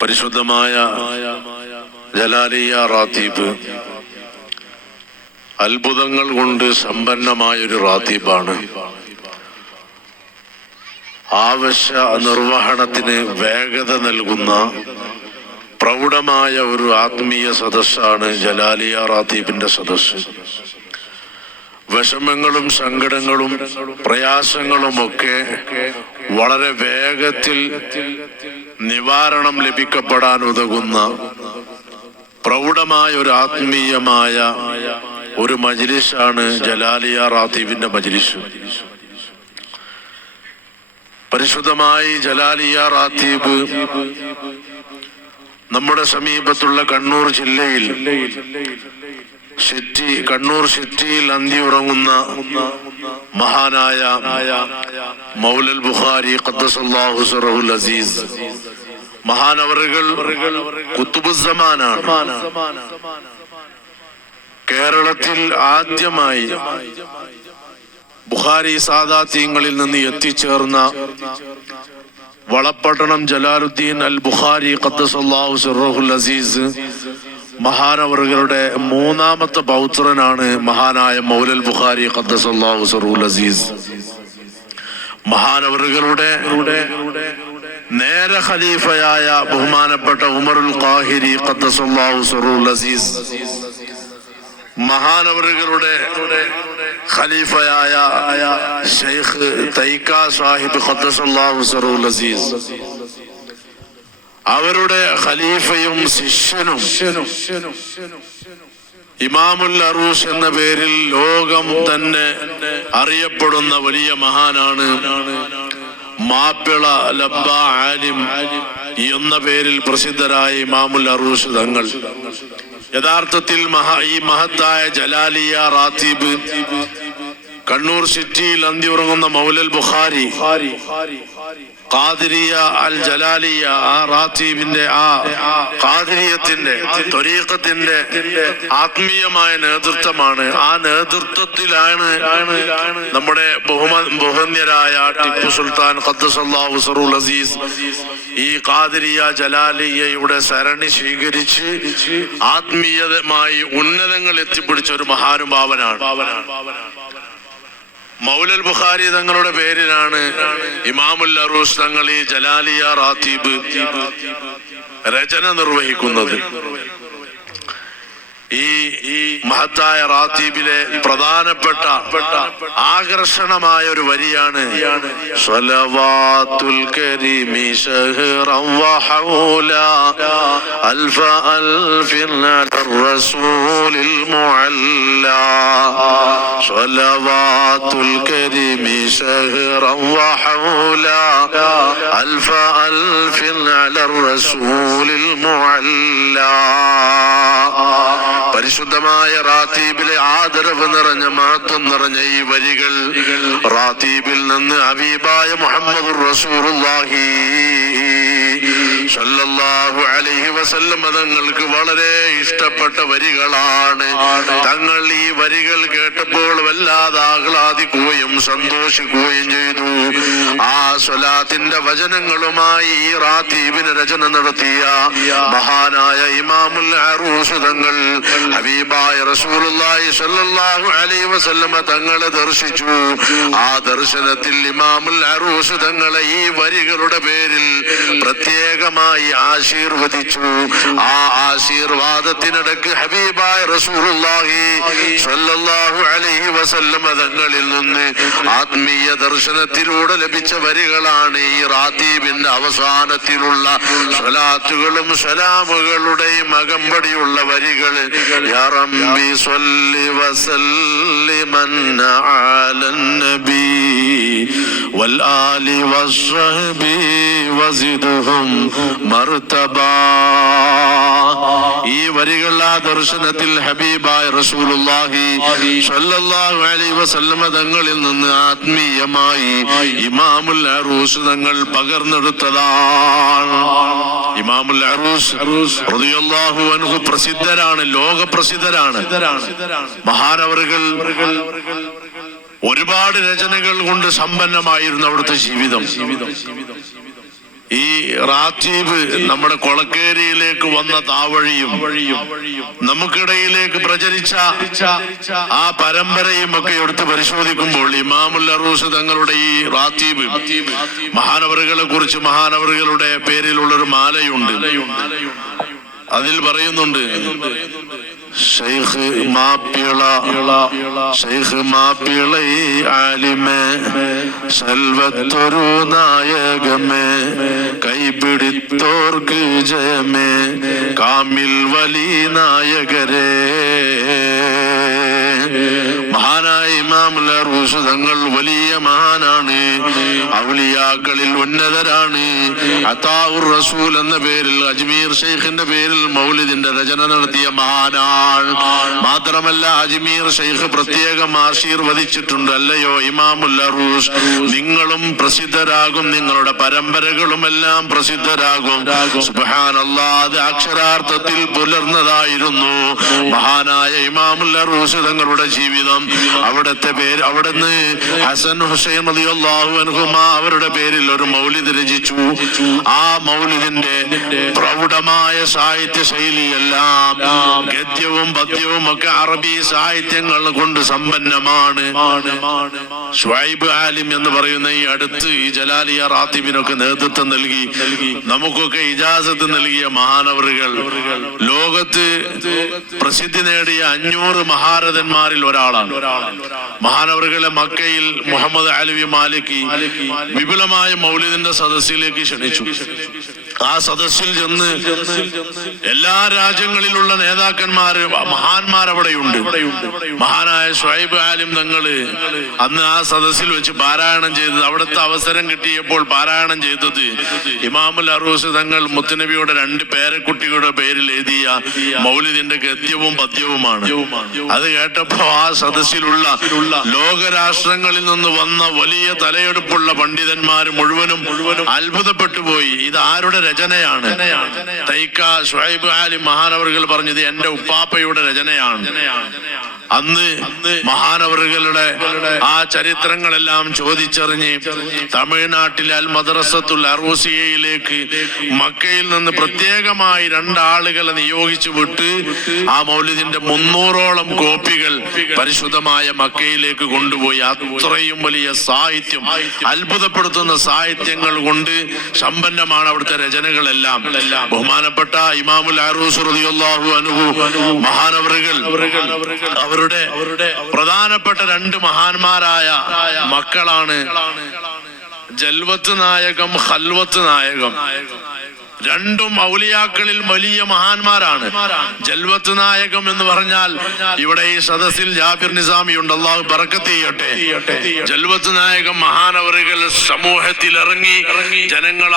പരിശുദ്ധമായ ജലാലിയ റാത്തീബ് അത്ഭുതങ്ങൾ കൊണ്ട് സമ്പന്നമായൊരു റാത്തീബാണ്. ആവശ്യ നിർവഹണത്തിന് വേഗത നൽകുന്ന പ്രൗഢമായ ഒരു ആത്മീയ സദസ്സാണ് ജലാലിയ റാത്തീബിന്റെ സദസ്സ്. വിഷമങ്ങളും സങ്കടങ്ങളും പ്രയാസങ്ങളുമൊക്കെ വളരെ വേഗത്തിൽ നിവാരണം ലഭിക്കപ്പെടാൻ ഉതകുന്ന പ്രൗഢമായ ഒരു ആത്മീയമായ ഒരു മജ്ലിസാണ് ജലാലിയ റാത്തീബിന്റെ മജ്ലിസ്. പരിശുദ്ധമായി ജലാലിയ റാത്തീബ് നമ്മുടെ സമീപത്തുള്ള കണ്ണൂർ ജില്ലയിൽ കണ്ണൂർ സിറ്റിയിൽ അന്തിയുറങ്ങുന്ന മഹാനായ മൗലൽ ബുഖാരി ഖദ്ദസല്ലാഹു സിറഹുൽ അസീസ് മഹാനവറുകൾ ഖുതുബുസ്സമാനാണ്. കേരളത്തിൽ ആദ്യമായി ബുഖാരി സാദാത്യങ്ങളിൽ നിന്ന് എത്തിച്ചേർന്ന വളപട്ടണം ജലാലുദ്ദീൻ അൽ ബുഖാരി ഖദ്ദസല്ലാഹു സിറഹുൽ അസീസ് മഹാനവറുകളുടെ മൂന്നാമത്തെ പൗത്രനാണ് മഹാനായ മൗലൽ ബുഖാരി ഖദ്ദസല്ലാഹു സിറഹുൽ അസീസ്. മഹാനവറുകളുടെ നേര ഖലീഫയായ ബഹുമാനപ്പെട്ട ഉമറുൽ ഖാഹിരി ഖദ്ദസല്ലാഹു സിറഹുൽ അസീസ്, മഹാനവറുകളുടെ ഖലീഫയായ ശൈഖ് തൈക്ക സാഹിബ് ഖദ്ദസല്ലാഹു സിറഹുൽ അസീസ്, അവരുടെ ഖലീഫയും ശിഷ്യനും ഇമാമുൽ അറൂസ് എന്ന പേരിൽ ലോകം തന്നെ അറിയപ്പെടുന്ന വലിയ മഹാനാണ് മാപ്പിള ലബ്ബ ആലിം എന്ന പേരിൽ പ്രസിദ്ധരായ ഇമാമുൽ അറൂസ് തങ്ങൾ. യഥാർത്ഥത്തിൽ ഈ മഹത്തായ ജലാലിയ റാത്തീബ് കണ്ണൂർ സിറ്റിയിൽ അന്തിയുറങ്ങുന്ന മൗലൽ ബുഖാരി ഖാദിരിയ അൽ ജലാലിയ ആ റാത്തീബിന്റെ ആ ഖാദിരിയത്തിന്റെ ത്വരീഖത്തിന്റെ ആത്മീയമായ നേതൃത്വമാണ്. ആ നേതൃത്വത്തിലാണ് നമ്മുടെ ബഹുമാന്യരായ ടിപ്പു സുൽത്താൻ ഖദ്ദസല്ലാഹു സിറഹുൽ അസീസ് ഈ ഖാദിരിയ ജലാലിയയുടെ സരണി സ്വീകരിച്ച് ആത്മീയമായി ഉന്നതങ്ങൾ എത്തിപ്പിടിച്ച ഒരു മഹാനുഭാവനാണ്. മൗലൽ ബുഖാരി തങ്ങളുടെ പേരിലാണ് ഇമാമുൽ അറൂസ് തങ്ങൾ ഈ ജലാലിയ റാത്തീബ് രചന നിർവഹിക്കുന്നത്. ഈ മഹത്തായ റാത്തീബിലെ പ്രധാനപ്പെട്ട ആകർഷണമായ ഒരു വരിയാണ് സ്വലവാത്തുൽ കരീമി ശഹ്റൻ വഹൗല അൽഫ അൽഫിൻ അലർ റസൂലിൽ മുഅല്ല. സ്വലവാത്തുൽ കരീമി ശഹ്റൻ വഹൗല അൽഫ അൽഫിൻ അലർ റസൂലിൽ മുഅല്ല. പരിശുദ്ധമായ റാത്തീബിലെ ആദരവ് നിറഞ്ഞ മഹത്വം നിറഞ്ഞ ഈ വരികൾ റാത്തീബിൽ നിന്ന് ഹബീബായ മുഹമ്മദുർ റസൂലുള്ളാഹി സ്വല്ലല്ലാഹു അലൈഹി വസല്ലം തങ്ങൾക്ക് വളരെ ഇഷ്ടപ്പെട്ട വരികളാണ്. തങ്ങൾ ഈ വരികൾ കേട്ടപ്പോൾ വല്ലാതെ ആഹ്ലാദിക്കുകയും സന്തോഷിക്കുകയും ചെയ്തു. ആ സ്വലാത്തിന്റെ വചനങ്ങളുമായി ഈ റാത്തീബിന് രചന നടത്തിയ മഹാനായ ഇമാമുൽ അറൂസ് തങ്ങൾ ഹബീബായ റസൂലുള്ളാഹി സ്വല്ലല്ലാഹു അലൈഹി വസല്ലം തങ്ങളെ ദർശിച്ചു. ആ ദർശനത്തിൽ ഇമാമുൽ അറൂസ് തങ്ങളെ ഈ വരികളുടെ പേരിൽ പ്രത്യേകമായി ആശീർവദിച്ചു. ആ ആശീർവാദത്തിനിടക്ക് ഹബീബായ റസൂലുള്ളാഹി സ്വല്ലല്ലാഹു അലൈഹി വസല്ലം തങ്ങളിൽ നിന്ന് ആത്മീയ ദർശനത്തിലൂടെ ലഭിച്ച വരികളാണ് ഈ റാത്തീബിന്റെ അവസാനത്തിലുള്ള സ്വലാത്തുകളും സലാമുകളുടെയും അകമ്പടിയുള്ള വരികൾ. യാ റബ്ബി സ്വല്ലി വസല്ലിമൻ അലൻ നബി വൽ ആലി വസ്സഹബി വസിദ്ഹും മർതബാ. ഈ വരികൾ ആ ദർശനത്തിൽ ഹബീബായ റസൂലുള്ളാഹി സ്വല്ലല്ലാഹു അലൈഹി വസല്ലം തങ്ങളിൽ നിന്ന് ആത്മീയമായി ഇമാമുൽ അറൂസ് തങ്ങൾ പകർന്നെടുത്തതാണ്. ഇമാമുൽ അറൂസ് റളിയല്ലാഹു അൻഹു പ്രസിദ്ധരാണ്, ലോക പ്രസിദ്ധരാണ്. മഹാനവറുകൾ ഒരുപാട് രചനകൾ കൊണ്ട് സമ്പന്നമായിരുന്നു അവിടുത്തെ ജീവിതം. ഈ റാത്തീബ് നമ്മുടെ കൊളക്കേരിയിലേക്ക് വന്ന താവഴിയും നമുക്കിടയിലേക്ക് പ്രചരിച്ച ആ പരമ്പരയും ഒക്കെ എടുത്ത് പരിശോധിക്കുമ്പോൾ ഇമാമുൽ അറൂസ് തങ്ങളുടെ ഈ റാത്തീബ് മഹാനവറുകളെ കുറിച്ച് മഹാനവറുകളുടെ പേരിലുള്ളൊരു മാലയുണ്ട്. അതിൽ പറയുന്നുണ്ട് ശൈഖ് മാപ്പിള ആലിമേ സൽവത്തൊരു നായകമേ കൈപിടിത്തോർക്ക് ജയമേ കാമിൽ വലി നായകരേ. മഹാനായ ഇമാമുൽ അറൂസ് തങ്ങൾ വലിയ മഹാനാണ്, ഔലിയാക്കളിൽ ഉന്നതരാണ്. അതാഉർ റസൂൽ എന്ന പേരിൽ അജ്മീർ ശൈഖിന്റെ പേരിൽ മൗലിദിന്റെ രചന നടത്തിയ മഹാനാണ്. മാത്രമല്ല അജ്മീർ ശൈഖ് പ്രത്യേകം ആശീർവദിച്ചിട്ടുണ്ട്, അല്ലയോ ഇമാമുൽ അറൂസ്, നിങ്ങളും പ്രസിദ്ധരാകും, നിങ്ങളുടെ പരമ്പരകളും എല്ലാം പ്രസിദ്ധരാകും. സുബ്ഹാനല്ലാഹ്, അത് അക്ഷരാർത്ഥത്തിൽ പുലർന്നതായിരുന്നു മഹാനായ ഇമാമുൽ അറൂസ് തങ്ങളുടെ ജീവിതം. അവിടുത്തെ പേര്, അവിടുന്ന് ഹസൻ ഹുസൈൻ റളിയല്ലാഹു അൻഹുമാ അവരുടെ പേരിൽ ഒരു മൗലിദ് രചിച്ചു. ആ മൗലിദിന്റെ പ്രൗഢമായ സാഹിത്യ ശൈലിയെല്ലാം ഗദ്യവും പദ്യവും ഒക്കെ അറബി സാഹിത്യങ്ങൾ കൊണ്ട് സമ്പന്നമാണ്. ശുഐബ് ആലിം എന്ന് പറയുന്ന ഈ അടുത്ത് ഈ ജലാലിയ റാത്തീബിനൊക്കെ നേതൃത്വം നൽകി നമുക്കൊക്കെ ഇജാസത്ത് നൽകിയ മഹാനവറുകൾ ലോകത്ത് പ്രസിദ്ധി നേടിയ 500 മഹാരഥന്മാരിൽ ഒരാളാണ്. മഹാനവറുകളെ മക്കയിൽ മുഹമ്മദ് അലവി മാലിക്കി വിപുലമായ മൗലിദിന്റെ സദസ്സിലേക്ക് ക്ഷണിച്ചു. ആ സദസ്സിൽ ചെന്ന് എല്ലാ രാജ്യങ്ങളിലുള്ള നേതാക്കന്മാര് മഹാന്മാർ അവിടെയുണ്ട്. മഹാനായ ശുഐബ് ആലിം തങ്ങള് അന്ന് ആ സദസ്സിൽ വെച്ച് പാരായണം ചെയ്തത്, അവിടുത്തെ അവസരം കിട്ടിയപ്പോൾ പാരായണം ചെയ്തത് ഇമാമുൽ അറൂസ് തങ്ങൾ മുത്തുനബിയുടെ 2 പേരക്കുട്ടികളുടെ പേരിൽ എഴുതിയ മൗലിദിന്റെ ഗദ്യവും പദ്യവുമാണ്. അത് കേട്ടപ്പോ ആ സദസ്സിലുള്ള ലോകരാഷ്ട്രങ്ങളിൽ നിന്ന് വന്ന വലിയ തലയെടുപ്പുള്ള പണ്ഡിതന്മാര് മുഴുവനും അത്ഭുതപ്പെട്ടു പോയി. ഇത് ആരുടെ രചനയാണ്? തൈക്ക ശുഐബ് ആലിം മഹാനവറുകൾ പറഞ്ഞത് എന്റെ ഉപ്പാപ്പയുടെ രചനയാണ്. അന്ന് മഹാനവറുകളുടെ ആ ചരിത്രങ്ങളെല്ലാം ചോദിച്ചറിഞ്ഞ് തമിഴ്നാട്ടിലെ അൽ മദ്രസത്തുൽ അറൂസിയയിലേക്ക് മക്കയിൽ നിന്ന് പ്രത്യേകമായി 2 ആളുകളെ നിയോഗിച്ചു വിട്ട് ആ മൗലിദിന്റെ 300ഓളം കോപ്പികൾ പരിശുദ്ധമായ മക്കയിലേക്ക് കൊണ്ടുപോയി. അത്രയും വലിയ സാഹിത്യം, അത്ഭുതപ്പെടുത്തുന്ന സാഹിത്യങ്ങൾ കൊണ്ട് സമ്പന്നമാണ് അവിടുത്തെ രചനകളെല്ലാം. ബഹുമാനപ്പെട്ട ഇമാമുൽ അറൂസ് റളിയല്ലാഹു അൻഹു മഹാനവറുകൾ അവരുടെ പ്രധാനപ്പെട്ട 2 മഹാന്മാരായ മക്കളാണ് ജൽവത്ത് നായകം, ഖൽവത്ത് നായകം. 2ഉം ഔലിയാക്കളിൽ വലിയ മഹാന്മാരാണ്. ജൽവത്ത് നായകം എന്ന് പറഞ്ഞാൽ ഇവിടെ ഈ സദസ്സിൽ ജാബിർ നിസാമി ഉണ്ട്, അല്ലാഹു ബറക്കത്ത് ചെയ്യട്ടെ. ജൽവത്ത് നായകം മഹാനവറുകൾ സമൂഹത്തിൽ ഇറങ്ങി ജനങ്ങൾ